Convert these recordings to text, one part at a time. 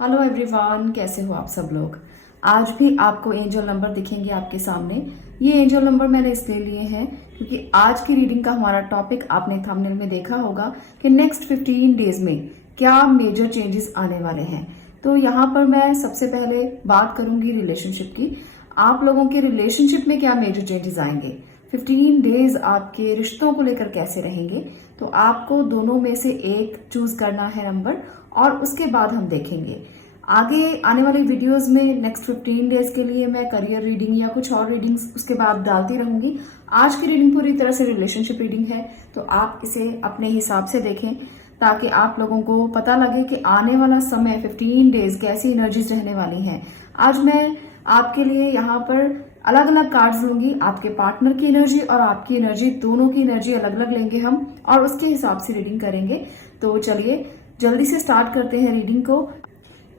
Hello everyone, कैसे हो आप सब लोग। आज भी आपको एंजल नंबर दिखेंगे आपके सामने। ये एंजल नंबर मैंने इसलिए लिए हैं क्योंकि आज की रीडिंग का हमारा टॉपिक आपने थंबनेल में देखा होगा कि नेक्स्ट 15 डेज में क्या मेजर चेंजेस आने वाले हैं। तो यहाँ पर मैं सबसे पहले बात करूंगी रिलेशनशिप की। आप लोगों के रिलेशनशिप में क्या मेजर चेंजेस आएंगे, 15 डेज आपके रिश्तों को लेकर कैसे रहेंगे। तो आपको दोनों में से एक चूज करना है नंबर, और उसके बाद हम देखेंगे आगे आने वाली वीडियोस में नेक्स्ट 15 डेज के लिए मैं करियर रीडिंग या कुछ और रीडिंग्स उसके बाद डालती रहूंगी। आज की रीडिंग पूरी तरह से रिलेशनशिप रीडिंग है, तो आप इसे अपने हिसाब से देखें ताकि आप लोगों को पता लगे कि आने वाला समय 15 डेज कैसी एनर्जीज रहने वाली हैं। आज मैं आपके लिए यहाँ पर अलग अलग कार्ड्स लूंगी, आपके पार्टनर की एनर्जी और आपकी एनर्जी, दोनों की एनर्जी अलग अलग लेंगे हम और उसके हिसाब से रीडिंग करेंगे। तो चलिए जल्दी से स्टार्ट करते हैं रीडिंग को।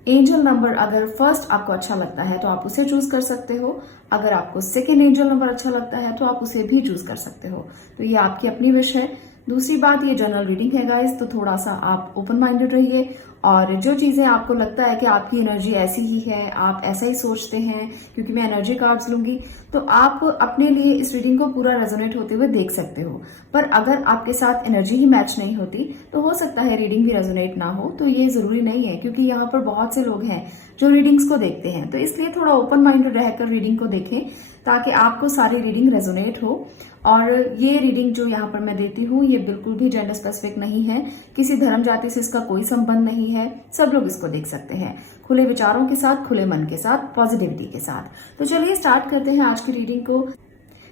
एंजल नंबर अगर फर्स्ट आपको अच्छा लगता है तो आप उसे चूज कर सकते हो। अगर आपको सेकेंड एंजल नंबर अच्छा लगता है तो आप उसे भी चूज कर सकते हो। तो ये आपकी अपनी विश है। दूसरी बात, ये जनरल रीडिंग है गाइस, तो थोड़ा सा आप ओपन माइंडेड रहिए और जो चीजें आपको लगता है कि आपकी एनर्जी ऐसी ही है, आप ऐसा ही सोचते हैं, क्योंकि मैं एनर्जी कार्ड्स लूंगी तो आप अपने लिए इस रीडिंग को पूरा रेजोनेट होते हुए देख सकते हो। पर अगर आपके साथ एनर्जी ही मैच नहीं होती तो हो सकता है रीडिंग भी रेजोनेट ना हो। तो ये जरूरी नहीं है, क्योंकि यहाँ पर बहुत से लोग हैं जो रीडिंग्स को देखते हैं, तो इसलिए थोड़ा ओपन माइंडेड रहकर रीडिंग को देखें ताकि आपको सारी रीडिंग रेजोनेट हो। और ये रीडिंग जो यहाँ पर मैं देती हूँ ये बिल्कुल भी जेंडर स्पेसिफिक नहीं है, किसी धर्म जाति से इसका कोई संबंध नहीं है, सब लोग इसको देख सकते हैं खुले विचारों के साथ, खुले मन के साथ, पॉजिटिविटी के साथ। तो चलिए स्टार्ट करते हैं आज की रीडिंग को।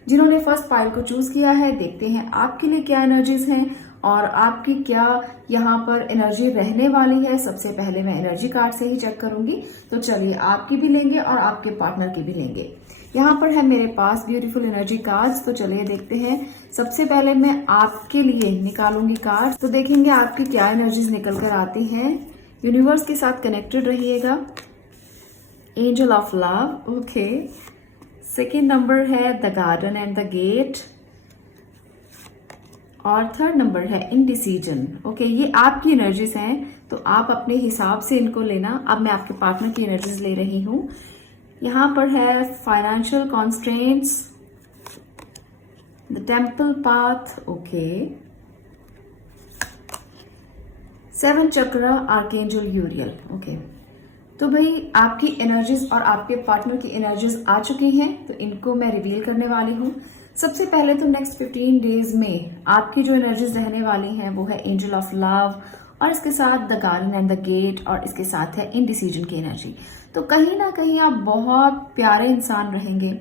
जिन्होंने फर्स्ट पाइल को चूज किया है, देखते हैं आपके लिए क्या एनर्जीज हैं और आपकी क्या यहाँ पर एनर्जी रहने वाली है। सबसे पहले मैं एनर्जी कार्ड से ही चेक करूंगी, तो चलिए आपकी भी लेंगे और आपके पार्टनर की भी लेंगे। यहाँ पर है मेरे पास ब्यूटीफुल एनर्जी कार्ड्स, तो चलिए देखते हैं। सबसे पहले मैं आपके लिए निकालूंगी कार्ड, तो देखेंगे आपकी क्या एनर्जीज निकल कर आती हैं। यूनिवर्स के साथ कनेक्टेड रहिएगा। Angel of love, okay. Second number है the garden and the gate, और थर्ड नंबर है इनडिसीजन। ओके, ये आपकी एनर्जीज हैं, तो आप अपने हिसाब से इनको लेना। अब मैं आपके पार्टनर की एनर्जीज ले रही हूं। यहां पर है financial constraints, the temple path, okay. 7 चक्र, आर्कएंजल यूरियल, ओके। तो भाई आपकी एनर्जीज और आपके पार्टनर की एनर्जीज आ चुकी हैं, तो इनको मैं रिवील करने वाली हूं। सबसे पहले तो नेक्स्ट 15 डेज में आपकी जो एनर्जीज रहने वाली हैं वो है एंजल ऑफ लव, और इसके साथ the garden and the gate, और इसके साथ है इनडिसीजन की एनर्जी। तो कहीं ना कहीं आप बहुत प्यारे इंसान रहेंगे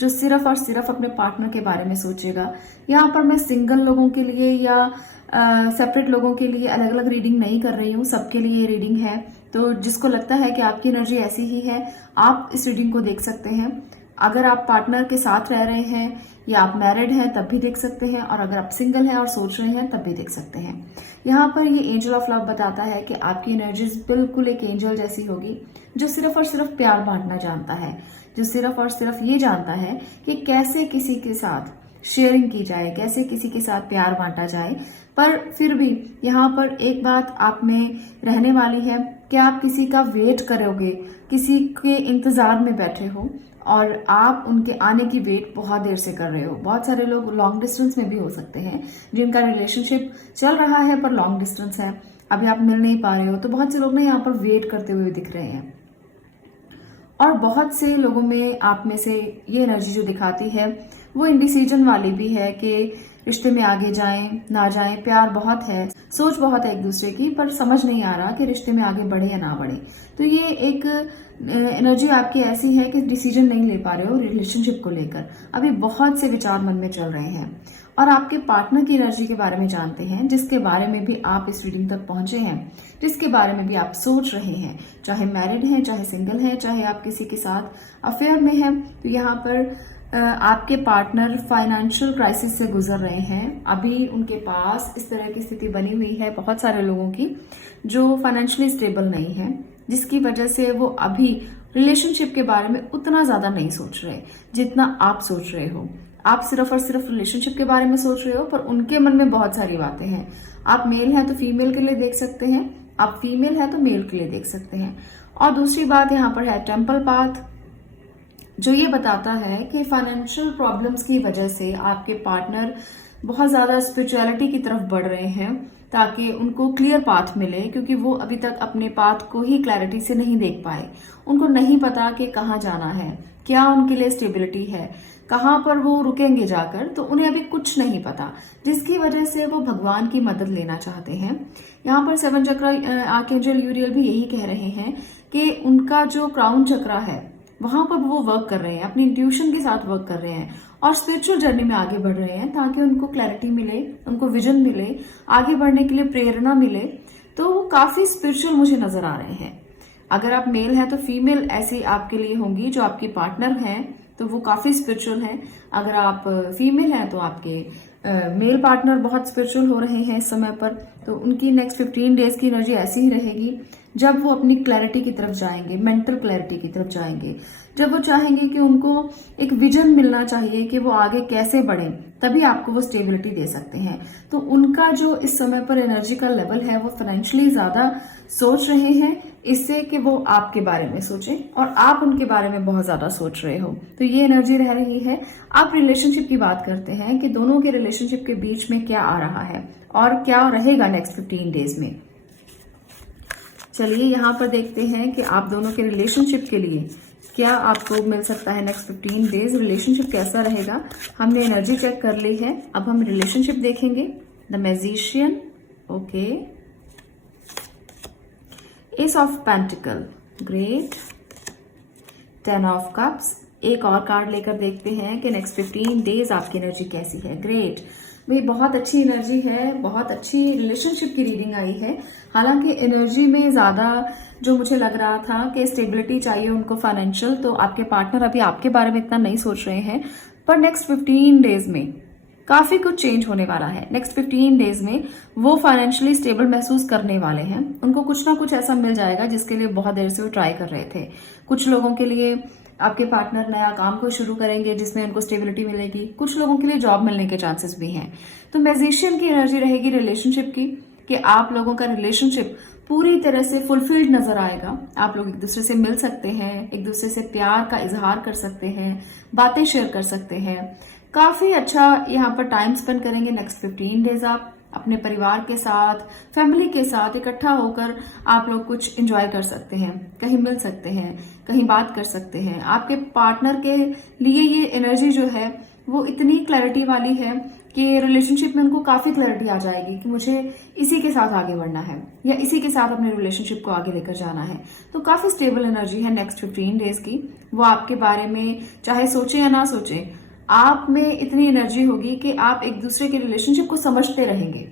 जो सिर्फ और सिर्फ अपने पार्टनर के बारे में सोचेगा। यहाँ पर मैं सिंगल लोगों के लिए या सेपरेट लोगों के लिए अलग अलग रीडिंग नहीं कर रही हूँ, सबके लिए ये रीडिंग है। तो जिसको लगता है कि आपकी एनर्जी ऐसी ही है, आप इस रीडिंग को देख सकते हैं। अगर आप पार्टनर के साथ रह रहे हैं या आप मैरिड हैं तब भी देख सकते हैं, और अगर आप सिंगल हैं और सोच रहे हैं तब भी देख सकते हैं। यहाँ पर ये एंजल ऑफ लव बताता है कि आपकी एनर्जीज बिल्कुल एक एंजल जैसी होगी जो सिर्फ और सिर्फ प्यार बांटना जानता है, जो सिर्फ और सिर्फ ये जानता है कि कैसे किसी के साथ शेयरिंग की जाए, कैसे किसी के साथ प्यार बांटा जाए। पर फिर भी यहाँ पर एक बात आप में रहने वाली है कि आप किसी का वेट करोगे, किसी के इंतजार में बैठे हो और आप उनके आने की वेट बहुत देर से कर रहे हो। बहुत सारे लोग लॉन्ग डिस्टेंस में भी हो सकते हैं जिनका रिलेशनशिप चल रहा है पर लॉन्ग डिस्टेंस है, अभी आप मिल नहीं पा रहे हो। तो बहुत से लोग ना यहाँ पर वेट करते हुए दिख रहे हैं, और बहुत से लोगों में आप में से ये एनर्जी जो दिखाती है वो इंडिसीजन वाली भी है कि रिश्ते में आगे जाएं ना जाएं। प्यार बहुत है, सोच बहुत है एक दूसरे की, पर समझ नहीं आ रहा कि रिश्ते में आगे बढ़े या ना बढ़े। तो ये एक एनर्जी आपकी ऐसी है कि डिसीजन नहीं ले पा रहे हो रिलेशनशिप को लेकर, अभी बहुत से विचार मन में चल रहे हैं। और आपके पार्टनर की एनर्जी के बारे में जानते हैं, जिसके बारे में भी आप इस रीडिंग तक पहुंचे हैं, जिसके बारे में भी आप सोच रहे हैं, चाहे मैरिड हैं, चाहे सिंगल हैं, चाहे आप किसी के साथ अफेयर में हैं। तो यहाँ पर आपके पार्टनर फाइनेंशियल क्राइसिस से गुजर रहे हैं। अभी उनके पास इस तरह की स्थिति बनी हुई है बहुत सारे लोगों की जो फाइनेंशियली स्टेबल नहीं है, जिसकी वजह से वो अभी रिलेशनशिप के बारे में उतना ज्यादा नहीं सोच रहे जितना आप सोच रहे हो। आप सिर्फ और सिर्फ रिलेशनशिप के बारे में सोच रहे हो, पर उनके मन में बहुत सारी बातें हैं। आप मेल हैं तो फीमेल के लिए देख सकते हैं, आप फीमेल हैं तो मेल के लिए देख सकते हैं। और दूसरी बात यहाँ पर है टेम्पल पाथ, जो ये बताता है कि फाइनेंशियल प्रॉब्लम्स की वजह से आपके पार्टनर बहुत ज्यादा स्पिरिचुअलिटी की तरफ बढ़ रहे हैं ताकि उनको क्लियर पाथ मिले, क्योंकि वो अभी तक अपने पाथ को ही क्लैरिटी से नहीं देख पाए। उनको नहीं पता कि कहाँ जाना है, क्या उनके लिए स्टेबिलिटी है, कहाँ पर वो रुकेंगे जाकर, तो उन्हें अभी कुछ नहीं पता, जिसकी वजह से वो भगवान की मदद लेना चाहते हैं। यहाँ पर 7 चक्र आर्कएंजल यूरियल भी यही कह रहे हैं कि उनका जो क्राउन चक्रा है वहां पर वो वर्क कर रहे हैं, अपनी इंट्यूशन के साथ वर्क कर रहे हैं और स्पिरिचुअल जर्नी में आगे बढ़ रहे हैं ताकि उनको क्लैरिटी मिले, उनको विजन मिले, आगे बढ़ने के लिए प्रेरणा मिले। तो वो काफी स्पिरिचुअल मुझे नजर आ रहे हैं। अगर आप मेल हैं तो फीमेल ऐसी आपके लिए होंगी, जो आपकी पार्टनर हैं तो वो काफी स्पिरिचुअल हैं। अगर आप फीमेल हैं तो आपके मेल पार्टनर बहुत स्पिरिचुअल हो रहे हैं इस समय पर। तो उनकी नेक्स्ट 15 डेज की एनर्जी ऐसी ही रहेगी जब वो अपनी क्लैरिटी की तरफ जाएंगे, मेंटल क्लैरिटी की तरफ जाएंगे, जब वो चाहेंगे कि उनको एक विजन मिलना चाहिए कि वो आगे कैसे बढ़े, तभी आपको वो स्टेबिलिटी दे सकते हैं। तो उनका जो इस समय पर एनर्जी का लेवल है वो फाइनेंशियली ज्यादा सोच रहे हैं, इससे कि वो आपके बारे में सोचें और आप उनके बारे में बहुत ज्यादा सोच रहे हो। तो ये एनर्जी रह रही है। आप रिलेशनशिप की बात करते हैं कि दोनों के रिलेशनशिप के बीच में क्या आ रहा है और क्या रहेगा नेक्स्ट 15 डेज में। चलिए यहाँ पर देखते हैं कि आप दोनों के रिलेशनशिप के लिए क्या आपको मिल सकता है नेक्स्ट 15 डेज। रिलेशनशिप कैसा रहेगा, हमने एनर्जी चेक कर ली है, अब हम रिलेशनशिप देखेंगे। The magician, okay, S of pentacle, great, 10 of cups. एक और कार्ड लेकर देखते हैं कि नेक्स्ट 15 डेज आपकी एनर्जी कैसी है। ग्रेट भाई, बहुत अच्छी एनर्जी है, बहुत अच्छी रिलेशनशिप की रीडिंग आई है। हालांकि एनर्जी में ज्यादा जो मुझे लग रहा था कि स्टेबिलिटी चाहिए उनको फाइनेंशियल, तो आपके पार्टनर अभी आपके बारे में इतना नहीं सोच रहे हैं, पर नेक्स्ट 15 डेज में काफी कुछ चेंज होने वाला है। नेक्स्ट 15 डेज में वो फाइनेंशियली स्टेबल महसूस करने वाले हैं। उनको कुछ ना कुछ ऐसा मिल जाएगा जिसके लिए बहुत देर से वो ट्राई कर रहे थे। कुछ लोगों के लिए आपके पार्टनर नया काम को शुरू करेंगे जिसमें उनको स्टेबिलिटी मिलेगी, कुछ लोगों के लिए जॉब मिलने के चांसेस भी हैं। तो मैजिशियन की एनर्जी रहेगी रिलेशनशिप की कि आप लोगों का रिलेशनशिप पूरी तरह से फुलफिल्ड नजर आएगा। आप लोग एक दूसरे से मिल सकते हैं, एक दूसरे से प्यार का इजहार कर सकते हैं, बातें शेयर कर सकते हैं। काफी अच्छा यहाँ पर टाइम स्पेंड करेंगे नेक्स्ट 15 डेज। आप अपने परिवार के साथ, फैमिली के साथ इकट्ठा होकर आप लोग कुछ एंजॉय कर सकते हैं, कहीं मिल सकते हैं, कहीं बात कर सकते हैं। आपके पार्टनर के लिए ये एनर्जी जो है वो इतनी क्लैरिटी वाली है कि रिलेशनशिप में उनको काफी क्लैरिटी आ जाएगी कि मुझे इसी के साथ आगे बढ़ना है या इसी के साथ अपने रिलेशनशिप को आगे लेकर जाना है। तो काफी स्टेबल एनर्जी है नेक्स्ट 15 डेज की। वो आपके बारे में चाहे सोचे या ना सोचे, आप में इतनी एनर्जी होगी कि आप एक दूसरे के रिलेशनशिप को समझते रहेंगे,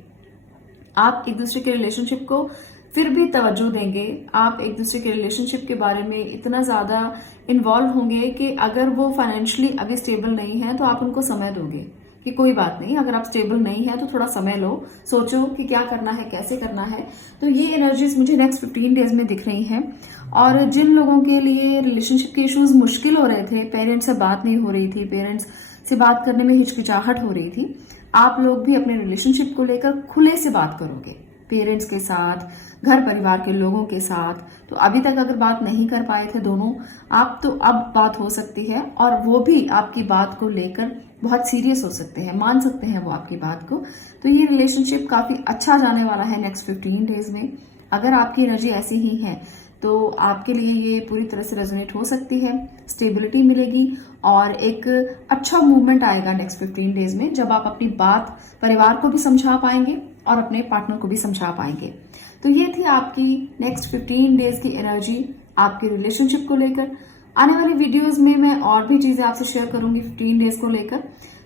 आप एक दूसरे के रिलेशनशिप को फिर भी तवज्जो देंगे, आप एक दूसरे के रिलेशनशिप के बारे में इतना ज्यादा इन्वॉल्व होंगे कि अगर वो फाइनेंशियली अभी स्टेबल नहीं है तो आप उनको समय दोगे कि कोई बात नहीं, अगर आप स्टेबल नहीं है तो थोड़ा समय लो, सोचो कि क्या करना है, कैसे करना है। तो ये एनर्जीज मुझे नेक्स्ट 15 डेज में दिख रही हैं। और जिन लोगों के लिए रिलेशनशिप के इश्यूज मुश्किल हो रहे थे, पेरेंट्स से बात नहीं हो रही थी, पेरेंट्स से बात करने में हिचकिचाहट हो रही थी, आप लोग भी अपने रिलेशनशिप को लेकर खुले से बात करोगे पेरेंट्स के साथ, घर परिवार के लोगों के साथ। तो अभी तक अगर बात नहीं कर पाए थे दोनों आप, तो अब बात हो सकती है और वो भी आपकी बात को लेकर बहुत सीरियस हो सकते हैं, मान सकते हैं वो आपकी बात को। तो ये रिलेशनशिप काफी अच्छा जाने वाला है नेक्स्ट 15 डेज में। अगर आपकी एनर्जी ऐसी ही है तो आपके लिए ये पूरी तरह से रेजोनेट हो सकती है, स्टेबिलिटी मिलेगी और एक अच्छा मूवमेंट आएगा नेक्स्ट 15 डेज में, जब आप अपनी बात परिवार को भी समझा पाएंगे और अपने पार्टनर को भी समझा पाएंगे। तो ये थी आपकी नेक्स्ट 15 डेज की एनर्जी आपके रिलेशनशिप को लेकर। आने वाली वीडियोस में मैं और भी चीजें आपसे शेयर करूंगी 15 डेज को लेकर।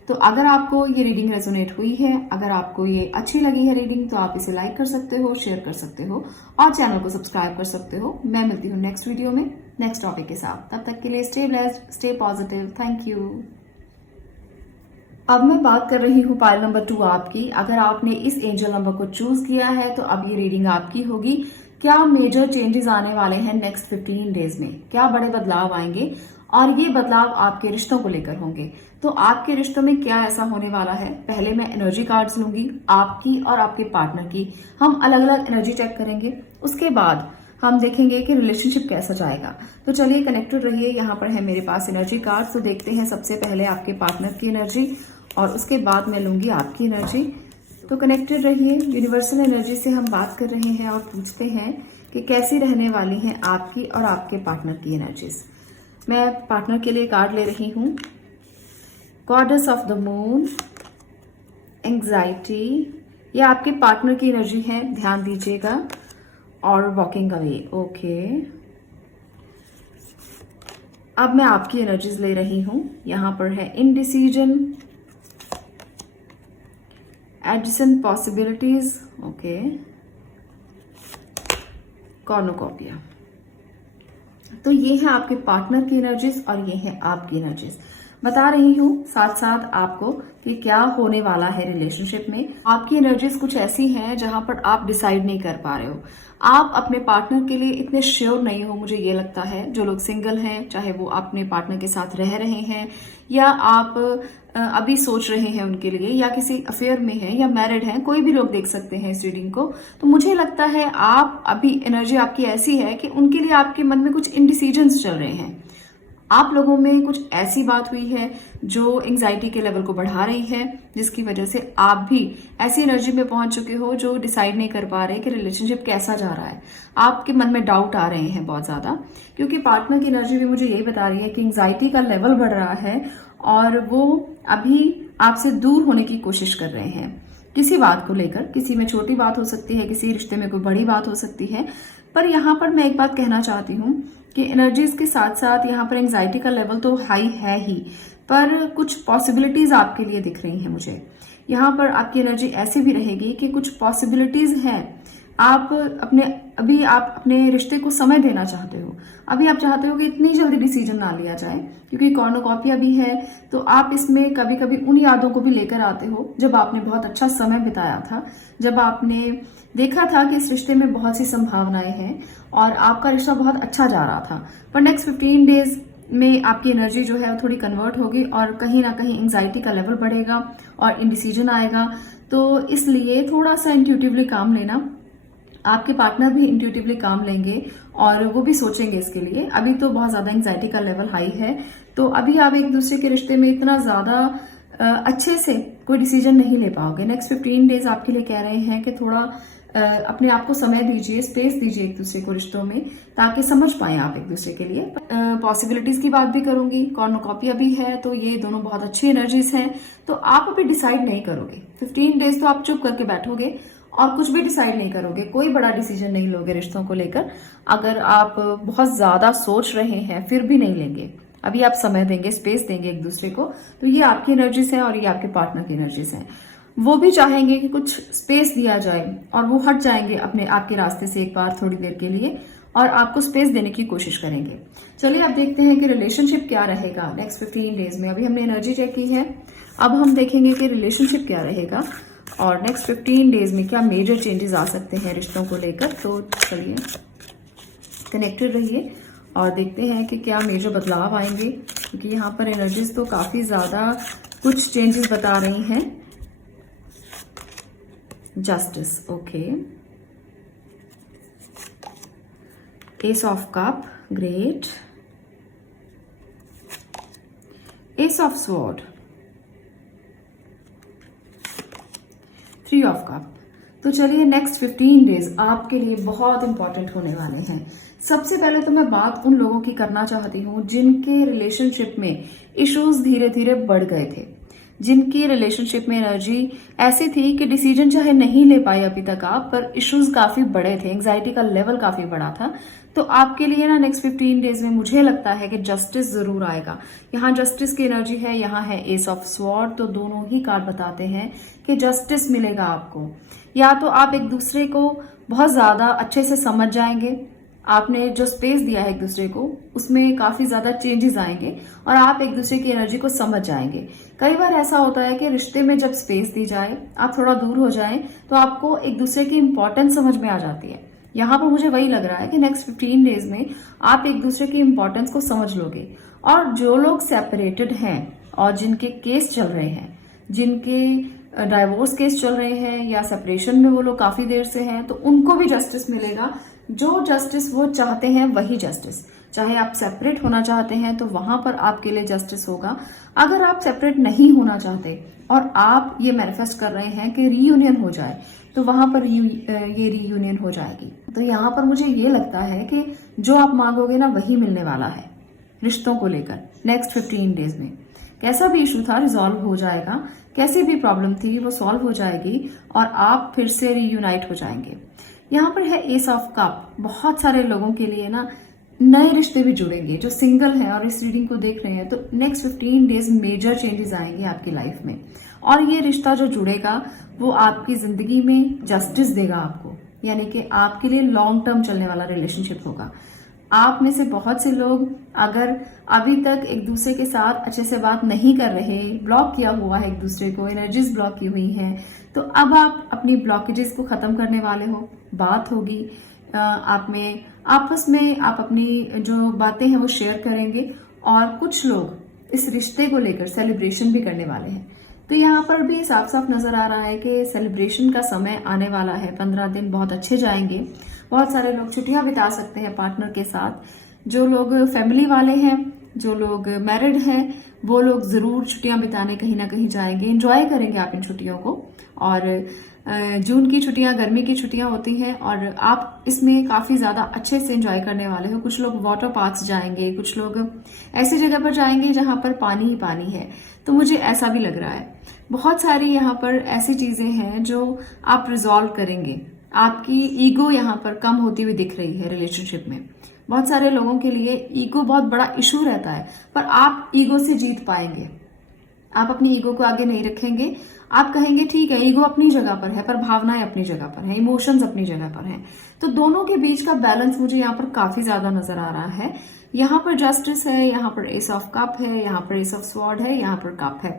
तो अगर आपको ये रीडिंग रेजोनेट हुई है, अगर आपको ये अच्छी लगी है रीडिंग, तो आप इसे लाइक कर सकते हो, शेयर कर सकते हो और चैनल को सब्सक्राइब कर सकते हो। मैं मिलती हूँ नेक्स्ट वीडियो में नेक्स्ट टॉपिक के साथ। तब तक के लिए stay blessed, stay positive, thank you. अब मैं बात कर रही हूँ पाइल नंबर 2 आपकी। अगर आपने इस एंजल नंबर को चूज किया है तो अब ये रीडिंग आपकी होगी। क्या मेजर चेंजेस आने वाले हैं नेक्स्ट 15 डेज में, क्या बड़े बदलाव आएंगे और ये बदलाव आपके रिश्तों को लेकर होंगे। तो आपके रिश्तों में क्या ऐसा होने वाला है, पहले मैं एनर्जी कार्ड्स लूंगी आपकी और आपके पार्टनर की, हम अलग अलग एनर्जी चेक करेंगे। उसके बाद हम देखेंगे कि रिलेशनशिप कैसा जाएगा। तो चलिए कनेक्टेड रहिए। यहाँ पर है मेरे पास एनर्जी कार्ड, तो देखते हैं सबसे पहले आपके पार्टनर की एनर्जी और उसके बाद मैं लूंगी आपकी एनर्जी। तो कनेक्टेड रहिए। यूनिवर्सल एनर्जी से हम बात कर रहे हैं और पूछते हैं कि कैसी रहने वाली हैं आपकी और आपके पार्टनर की एनर्जीज। मैं पार्टनर के लिए कार्ड ले रही हूं। Goddess of the moon, anxiety, ये आपके पार्टनर की एनर्जी है, ध्यान दीजिएगा। और वॉकिंग अवे, ओके। अब मैं आपकी एनर्जीज ले रही हूं। यहां पर है indecision, addition possibilities, okay, cornucopia. तो ये है आपके पार्टनर की एनर्जीज और ये है आपकी एनर्जीज। बता रही हूँ साथ साथ आपको कि क्या होने वाला है रिलेशनशिप में। आपकी एनर्जीज कुछ ऐसी हैं जहां पर आप डिसाइड नहीं कर पा रहे हो, आप अपने पार्टनर के लिए इतने श्योर नहीं हो। मुझे ये लगता है जो लोग सिंगल हैं, चाहे वो अपने पार्टनर के साथ रह रहे हैं या आप अभी सोच रहे हैं उनके लिए, या किसी अफेयर में हैं या मैरिड हैं, कोई भी लोग देख सकते हैं इस रीडिंग को। तो मुझे लगता है आप अभी एनर्जी आपकी ऐसी है कि उनके लिए आपके मन में कुछ इनडिसीजंस चल रहे हैं। आप लोगों में कुछ ऐसी बात हुई है जो एंजाइटी के लेवल को बढ़ा रही है, जिसकी वजह से आप भी ऐसी एनर्जी में पहुंच चुके हो जो डिसाइड नहीं कर पा रहे कि रिलेशनशिप कैसा जा रहा है। आपके मन में डाउट आ रहे हैं बहुत ज्यादा, क्योंकि पार्टनर की एनर्जी भी मुझे यही बता रही है कि एंजाइटी का लेवल बढ़ रहा है और वो अभी आपसे दूर होने की कोशिश कर रहे हैं किसी बात को लेकर। किसी में छोटी बात हो सकती है, किसी रिश्ते में कोई बड़ी बात हो सकती है। पर यहाँ पर मैं एक बात कहना चाहती हूँ कि एनर्जीज के साथ साथ यहाँ पर एंजाइटी का लेवल तो हाई है ही, पर कुछ पॉसिबिलिटीज आपके लिए दिख रही हैं मुझे। यहाँ पर आपकी एनर्जी ऐसी भी रहेगी कि कुछ पॉसिबिलिटीज हैं। आप अपने रिश्ते को समय देना चाहते हो। अभी आप चाहते हो कि इतनी जल्दी डिसीजन ना लिया जाए, क्योंकि कॉर्नुकोपिया भी है। तो आप इसमें कभी कभी उन यादों को भी लेकर आते हो जब आपने बहुत अच्छा समय बिताया था, जब आपने देखा था कि इस रिश्ते में बहुत सी संभावनाएं हैं और आपका रिश्ता बहुत अच्छा जा रहा था। पर नेक्स्ट 15 डेज में आपकी एनर्जी जो है थोड़ी कन्वर्ट होगी और कहीं ना कहीं एंजाइटी का लेवल बढ़ेगा और इंडिसीजन आएगा। तो इसलिए थोड़ा सा इंट्यूटिवली काम लेना। आपके पार्टनर भी इंट्यूटिवली काम लेंगे और वो भी सोचेंगे इसके लिए। अभी तो बहुत ज्यादा एंजाइटी का लेवल हाई है, तो अभी आप एक दूसरे के रिश्ते में इतना ज्यादा अच्छे से कोई डिसीजन नहीं ले पाओगे। नेक्स्ट 15 डेज आपके लिए कह रहे हैं कि थोड़ा अपने आप को समय दीजिए, स्पेस दीजिए एक दूसरे को रिश्तों में, ताकि समझ पाए आप एक दूसरे के लिए। पॉसिबिलिटीज की बात भी करूंगी, कॉर्नुकोपिया भी है, तो ये दोनों बहुत अच्छी एनर्जीज हैं। तो आप अभी डिसाइड नहीं करोगे 15 डेज, तो आप चुप करके बैठोगे और कुछ भी डिसाइड नहीं करोगे, कोई बड़ा डिसीजन नहीं लोगे रिश्तों को लेकर। अगर आप बहुत ज्यादा सोच रहे हैं फिर भी नहीं लेंगे, अभी आप समय देंगे, स्पेस देंगे एक दूसरे को। तो ये आपकी एनर्जीज है और ये आपके पार्टनर की एनर्जीज है। वो भी चाहेंगे कि कुछ स्पेस दिया जाए और वो हट जाएंगे अपने आपके रास्ते से एक बार थोड़ी देर के लिए और आपको स्पेस देने की कोशिश करेंगे। चलिए अब देखते हैं कि रिलेशनशिप क्या रहेगा नेक्स्ट 15 डेज में। अभी हमने एनर्जी चेक की है, अब हम देखेंगे कि रिलेशनशिप क्या रहेगा और नेक्स्ट 15 डेज में क्या मेजर चेंजेस आ सकते हैं रिश्तों को लेकर। तो चलिए कनेक्टेड रहिए और देखते हैं कि क्या मेजर बदलाव आएंगे, क्योंकि यहाँ पर एनर्जीज तो काफी ज्यादा कुछ चेंजेस बता रही हैं। Justice, okay, S of cup, great, S of sword, 3 of cup. तो चलिए नेक्स्ट 15 डेज आपके लिए बहुत इंपॉर्टेंट होने वाले हैं। सबसे पहले तो मैं बात उन लोगों की करना चाहती हूँ जिनके रिलेशनशिप में इश्यूज धीरे धीरे बढ़ गए थे, जिनकी रिलेशनशिप में एनर्जी ऐसी थी कि डिसीजन चाहे नहीं ले पाए अभी तक आप, पर इश्यूज काफी बड़े थे, एंजाइटी का लेवल काफी बड़ा था। तो आपके लिए ना नेक्स्ट 15 डेज में मुझे लगता है कि जस्टिस जरूर आएगा। यहाँ जस्टिस की एनर्जी है, यहाँ है एस ऑफ स्वॉर्ड, तो दोनों ही कार्ड बताते हैं कि जस्टिस मिलेगा आपको। या तो आप एक दूसरे को बहुत ज्यादा अच्छे से समझ जाएंगे, आपने जो स्पेस दिया है एक दूसरे को उसमें काफी ज्यादा चेंजेस आएंगे और आप एक दूसरे की एनर्जी को समझ जाएंगे। कई बार ऐसा होता है कि रिश्ते में जब स्पेस दी जाए, आप थोड़ा दूर हो जाएं, तो आपको एक दूसरे की इंपॉर्टेंस समझ में आ जाती है। यहाँ पर मुझे वही लग रहा है कि नेक्स्ट 15 डेज में आप एक दूसरे की इंपॉर्टेंस को समझ लोगे। और जो लोग सेपरेटेड हैं और जिनके केस चल रहे हैं, जिनके डाइवोर्स केस चल रहे हैं या सेपरेशन में वो लोग काफी देर से हैं, तो उनको भी जस्टिस मिलेगा। जो जस्टिस वो चाहते हैं वही जस्टिस। चाहे आप सेपरेट होना चाहते हैं तो वहां पर आपके लिए जस्टिस होगा। अगर आप सेपरेट नहीं होना चाहते और आप ये मैनिफेस्ट कर रहे हैं कि रीयूनियन हो जाए, तो वहां पर ये रीयूनियन हो जाएगी। तो यहाँ पर मुझे ये लगता है कि जो आप मांगोगे ना वही मिलने वाला है रिश्तों को लेकर। नेक्स्ट 15 डेज में कैसा भी इशू था रिजॉल्व हो जाएगा, कैसी भी प्रॉब्लम थी वो सॉल्व हो जाएगी और आप फिर से रीयूनाइट हो जाएंगे। यहाँ पर है एस ऑफ कप। बहुत सारे लोगों के लिए ना नए रिश्ते भी जुड़ेंगे। जो सिंगल है और इस रीडिंग को देख रहे हैं तो नेक्स्ट 15 डेज मेजर चेंजेस आएंगे आपकी लाइफ में, और ये रिश्ता जो जुड़ेगा वो आपकी जिंदगी में जस्टिस देगा आपको, यानी कि आपके लिए लॉन्ग टर्म चलने वाला रिलेशनशिप होगा। आप में से बहुत से लोग अगर अभी तक एक दूसरे के साथ अच्छे से बात नहीं कर रहे, ब्लॉक किया हुआ है एक दूसरे को, एनर्जीज ब्लॉक की हुई हैं, तो अब आप अपनी ब्लॉकेजेस को खत्म करने वाले हो। बात होगी आप में, आपस में आप अपनी जो बातें हैं वो शेयर करेंगे, और कुछ लोग इस रिश्ते को लेकर सेलिब्रेशन भी करने वाले हैं। तो यहाँ पर भी साफ साफ नजर आ रहा है कि सेलिब्रेशन का समय आने वाला है। 15 दिन बहुत अच्छे जाएंगे। बहुत सारे लोग छुट्टियां बिता सकते हैं पार्टनर के साथ। जो लोग फैमिली वाले हैं, जो लोग मैरिड हैं, वो लोग जरूर छुट्टियां बिताने कहीं ना कहीं जाएंगे। एंजॉय करेंगे आप इन छुट्टियों को। और जून की छुट्टियां गर्मी की छुट्टियां होती हैं और आप इसमें काफी ज्यादा अच्छे से एंजॉय करने वाले हो। कुछ लोग वाटर पार्क्स जाएंगे, कुछ लोग ऐसी जगह पर जाएंगे जहां पर पानी ही पानी है। तो मुझे ऐसा भी लग रहा है। बहुत सारी यहाँ पर ऐसी चीजें हैं जो आप रिजॉल्व करेंगे। आपकी ईगो यहाँ पर कम होती हुई दिख रही है रिलेशनशिप में। बहुत सारे लोगों के लिए ईगो बहुत बड़ा इशू रहता है, पर आप ईगो से जीत पाएंगे। आप अपनी ईगो को आगे नहीं रखेंगे। आप कहेंगे ठीक है, ईगो अपनी जगह पर है, पर भावनाएं अपनी जगह पर है, इमोशंस अपनी जगह पर हैं। तो दोनों के बीच का बैलेंस मुझे यहाँ पर काफी ज्यादा नजर आ रहा है। यहाँ पर जस्टिस है, यहाँ पर एस ऑफ कप है, यहाँ पर एस ऑफ स्वॉर्ड है, यहाँ पर कप है।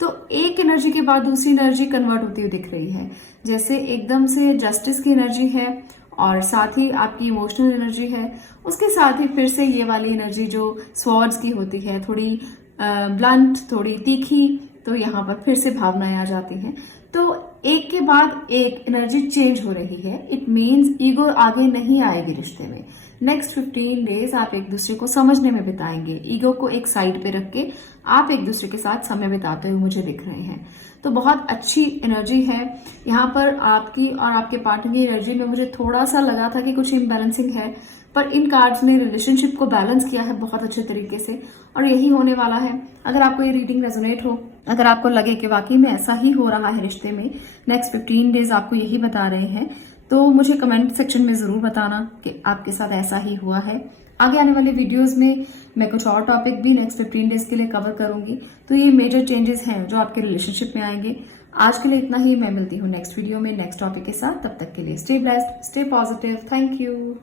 तो एक एनर्जी के बाद दूसरी एनर्जी कन्वर्ट होती हुई दिख रही है। जैसे एकदम से जस्टिस की एनर्जी है और साथ ही आपकी इमोशनल एनर्जी है, उसके साथ ही फिर से ये वाली एनर्जी जो स्वॉर्ड्स की होती है, थोड़ी ब्लंट, थोड़ी तीखी, तो यहाँ पर फिर से भावनाएं आ जाती हैं। तो एक के बाद एक एनर्जी चेंज हो रही है। इट मीन्स ईगो आगे नहीं आएगी रिश्ते में। नेक्स्ट 15 डेज आप एक दूसरे को समझने में बिताएंगे। ईगो को एक साइड पे रख के आप एक दूसरे के साथ समय बिताते हुए मुझे दिख रहे हैं। तो बहुत अच्छी एनर्जी है यहाँ पर आपकी और आपके पार्टनर की एनर्जी में। मुझे थोड़ा सा लगा था कि कुछ इम्बैलेंसिंग है, पर इन कार्ड्स ने रिलेशनशिप को बैलेंस किया है बहुत अच्छे तरीके से, और यही होने वाला है। अगर आपको ये रीडिंग रेजोनेट हो, अगर आपको लगे कि वाकई में ऐसा ही हो रहा है रिश्ते में, नेक्स्ट 15 डेज आपको यही बता रहे हैं, तो मुझे कमेंट सेक्शन में जरूर बताना कि आपके साथ ऐसा ही हुआ है। आगे आने वाले वीडियोस में मैं कुछ और टॉपिक भी नेक्स्ट 15 डेज के लिए कवर करूंगी। तो ये मेजर चेंजेस हैं जो आपके रिलेशनशिप में आएंगे। आज के लिए इतना ही। मैं मिलती हूँ नेक्स्ट वीडियो में नेक्स्ट टॉपिक के साथ। तब तक के लिए stay blessed, stay positive. Thank you.